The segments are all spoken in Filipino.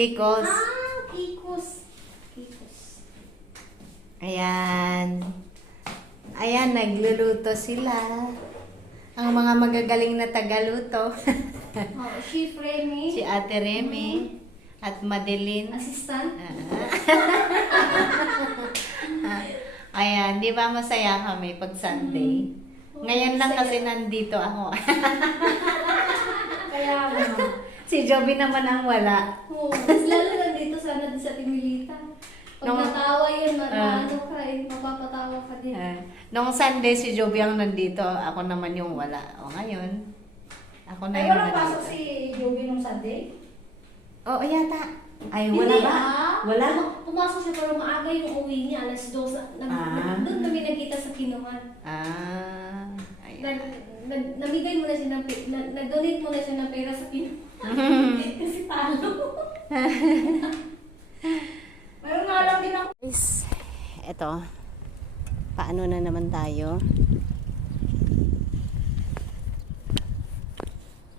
Kikos. Kikos. Kikos. Ayan. Ayan, nagluluto sila. Ang mga magagaling na tagaluto. Oh, Chef Remy. Si Ate Remy at Madeline. Assistant. Ayan, di ba masaya kami pag Sunday? Ngayon lang kasi nandito ako. Kaya mo. Si Joby naman ang wala. Oo. Mas lalo na dito sana sa Timilita. Pag natawa yun, ano ka eh, mapapatawa ka din. Nung Sunday si Joby ang nandito, ako naman yung wala. O ngayon, ako na Ay, yung walang pasok nandito. si Joby nung Sunday? Oo, yata. Ay, wala ba? Wala? Pumasok siya pero maaga yung uwi niya, alas 2. Doon kami nakita sa kinuhan. Ayan. Namigay mo na siya ng nag-donate mo na siya ng pera sa kinuhan. Kasi talo. Mayroon nga lang din ako. Guys, eto. Paano na naman tayo?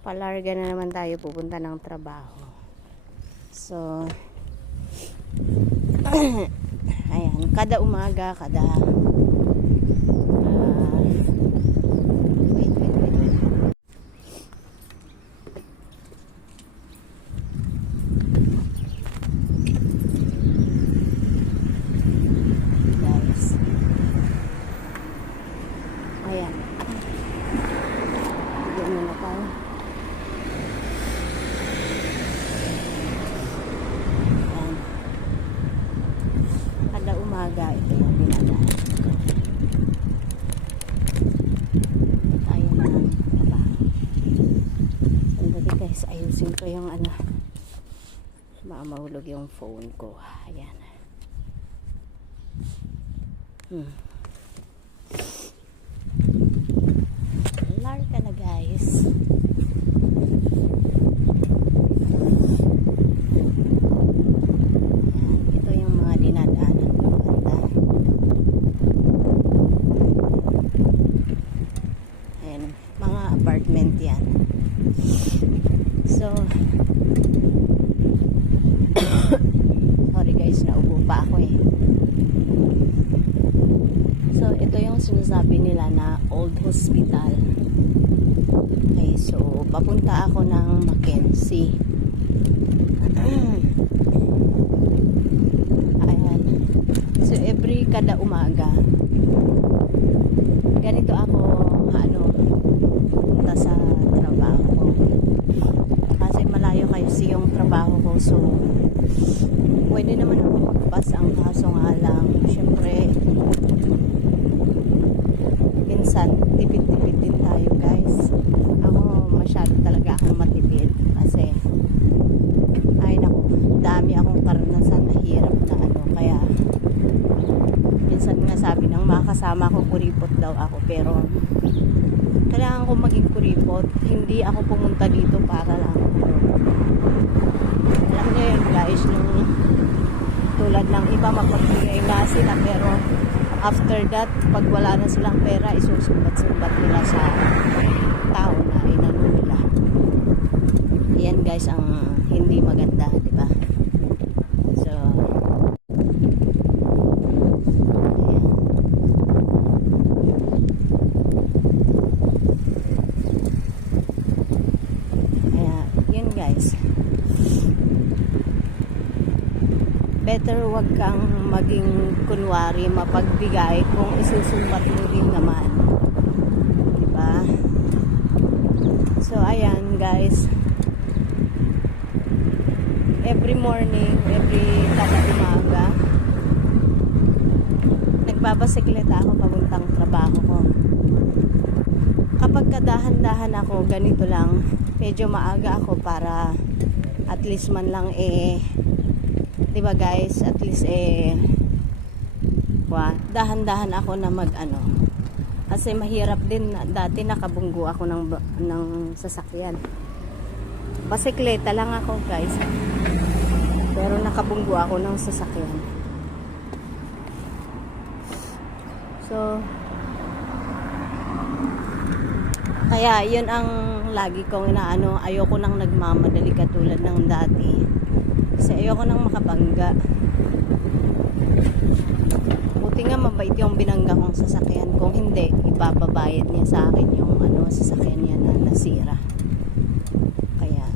Palarga na naman tayo pupunta ng trabaho. So, ayan, kada umaga, wait. Guys. Ayan. Bigyan muna tayo. Ayan. Kada umaga, ito yung dinadaan. Tayo na ng trabaho. Sandali guys, ayusin ko yung ano. Baka mahulog yung phone ko. Ayan. Larga na guys. Ayan, ito yung mga dinadaanan ng banda. Ayan, mga apartment yan. So, sorry guys, naubo pa ako eh. So, ito yung sinasabi nila na old hospital. Okay, so, papunta ako ng Mackenzie. Ayan. So, every kada umaga, ganito ako, punta sa trabaho ko. Kasi malayo kasi yung trabaho ko. So, pwede naman ako magbus. Ang kaso nga lang, syempre, minsan tipid-tipid din tayo guys. Ako masyado talaga akong matipid kasi ay naku, dami akong karanasan na hirap na kaya minsan nga sabi ng mga kasama ko kuripot daw ako, pero kailangan ko maging kuripot. Hindi ako pumunta dito para lang alam niyo yun guys, nung tulad ng iba mapagbigay na sila pero after that, pag wala na silang pera, isusumbat-sumbat nila sa tao na inano nila. Yan guys ang hindi maganda, di ba? So, ayan. Yun guys. Better wag kang maging kunwari mapagbigay kung isusumbat mo din naman, diba? So ayan guys, every morning, every kada umaga nagbabasikleta ako papuntang trabaho ko. Kapag kadahan-dahan ako, ganito lang, medyo maaga ako para at least man lang diba guys, at least dahan-dahan ako na kasi mahirap din. Dati nakabunggo ako ng sasakyan, basikleta lang ako guys, pero nakabunggo ako ng sasakyan. So kaya yun ang lagi kong inaano, ayoko nang nagmamadali katulad ng dati. Kasi Kasi ayoko nang makabangga. Buti nga mabait yung binangga kong sasakyan. Kung hindi, ipapabayad niya sa akin yung sasakyan niya na nasira. Kaya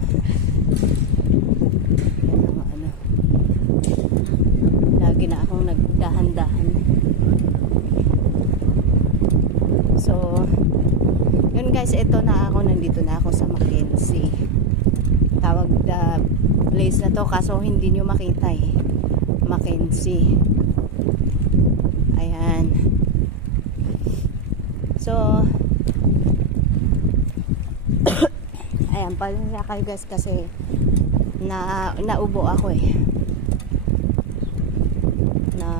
yan ang lagi na akong nagdahan-dahan. So yun guys, ito na ako, nandito na ako sa Mackenzie. Tawag na place na to, kaso hindi nyo makita Mackenzie. Ayan. So ayan, pasensya kayo guys kasi naubo ako na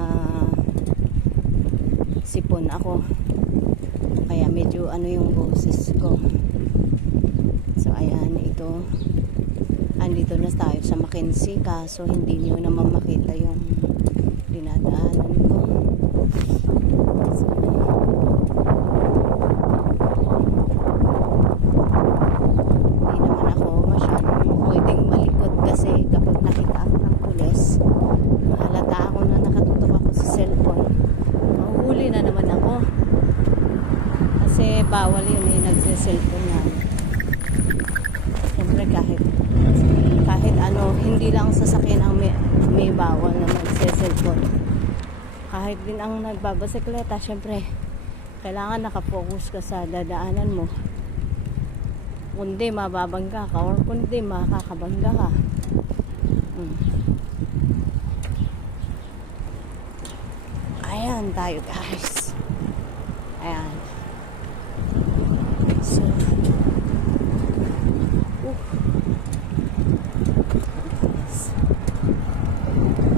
sipon ako, kaya medyo yung boses ko. So ayan, ito andito na tayo sa Mackenzie, kaso hindi nyo naman makita yung dinadaanan ko. So, hindi naman ako masyadong pwedeng malikot kasi kapag nakita ako ng pulis, halata ako na nakatutok ako sa cellphone, mahuhuli na naman ako kasi bawal yun nagse-cellphone na. Siyempre kahit hindi lang sasakyan ang may bawal na magse-cellphone. Kahit din ang nagbabasikleta, syempre kailangan nakafocus ka sa dadaanan mo. Kundi mababangga ka or kundi makakabangga ka. Ayan tayo guys. Ayan. So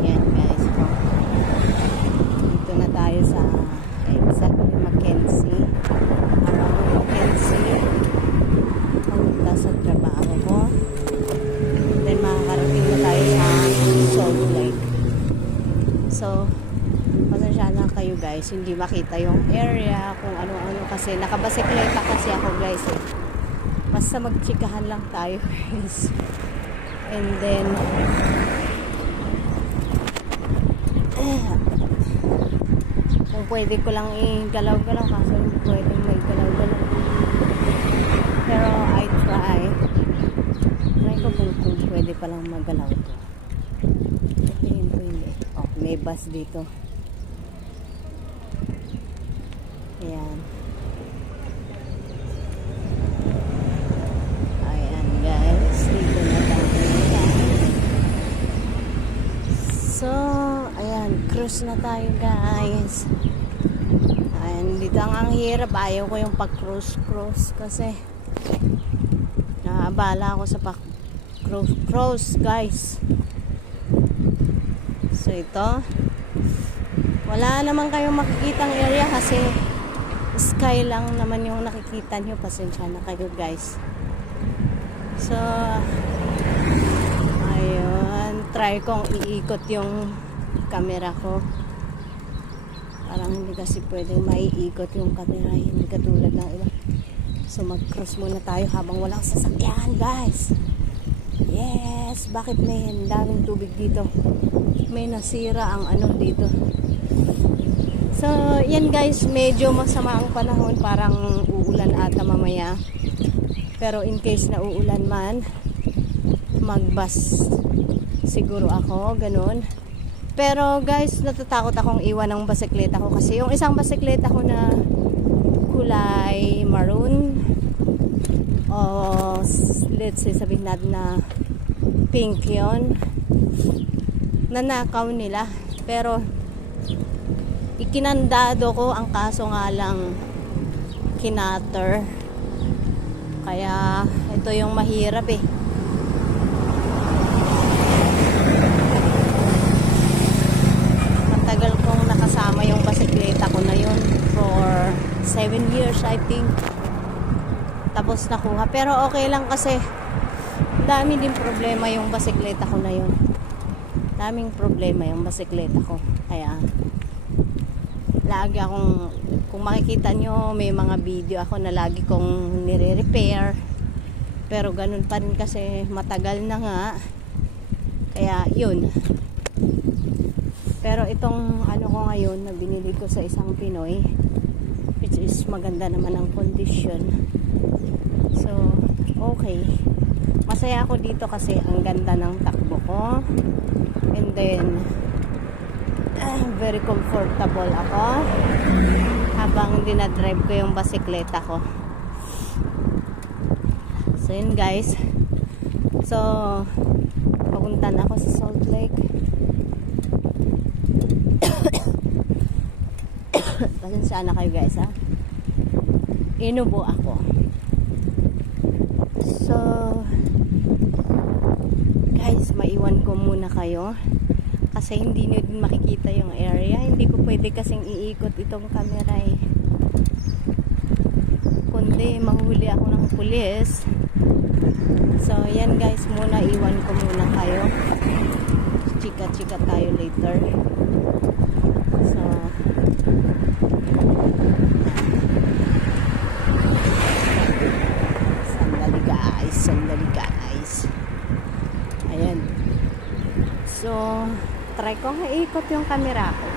yan guys, dito na tayo sa exactly Mackenzie, around Mackenzie, papunta sa trabaho ko, then makakarating na tayo sa Salt Lake. So pasensya na kayo guys, hindi makita yung area kung ano-ano kasi nakabasikleta kasi ako guys basta magchikahan lang tayo guys. And then kung pwede ko lang i-galaw-galaw kaso pwede may galaw-galaw, pero I try ko kung pwede palang magalaw to. Pwede. Oh, may bus dito. Ayan. Ayan guys, dito na tayo. So, ayan, cruise na tayo guys. Ayan, dito ang hirap. Ayaw ko yung pag-cruise kasi naabala ako sa pag-cruise guys. So, ito. Wala naman kayong makikitang area kasi sky lang naman yung nakikita nyo. Pasensya na kayo guys. So ayun, try kong iikot yung camera ko. Parang hindi kasi pwedeng maiikot yung camera, hindi katulad ng iba. So mag-cruise muna tayo habang walang sasakyan guys. Yes, bakit may daming tubig dito? May nasira ang dito. So, yan guys, medyo masama ang panahon, parang uulan ata mamaya. Pero in case na uulan man, mag-bus siguro ako, ganun. Pero guys, natatakot akong iwan ng basikleta ko kasi yung isang basikleta ko na kulay maroon o let's say sabihin natin na pink yon, nanakaw nila. Pero ikinandado ko, ang kaso nga lang kinater. Kaya ito yung mahirap Matagal kong nakasama yung basikleta ko na yun for 7 years I think. Tapos nakuha. Pero okay lang kasi dami din problema yung basikleta ko na yun. Daming problema yung basikleta ko. Kaya lagi akong, kung makikita nyo, may mga video ako na lagi kong nire-repair. Pero ganun pa rin kasi matagal na nga. Kaya Kaya yun. Pero itong ano ko ngayon na binili ko sa isang Pinoy, which is maganda naman ang condition. So, okay. Masaya ako dito kasi ang ganda ng takbo ko. And then, very comfortable ako habang dinadrive ko yung basikleta ko. So, yun guys. So, papunta na ako sa Salt Lake. Pasensya na kayo guys ha. Inubo ako. So guys, maiwan ko muna kayo kasi hindi nyo din makikita yung area. Hindi ko pwede kasing iikot itong camera eh, kundi mahuli ako ng pulis. So yan guys, muna iwan ko muna kayo. Chika-chika tayo later. So sandali guys. Ayan. So, try ko nga ikot yung camera ko.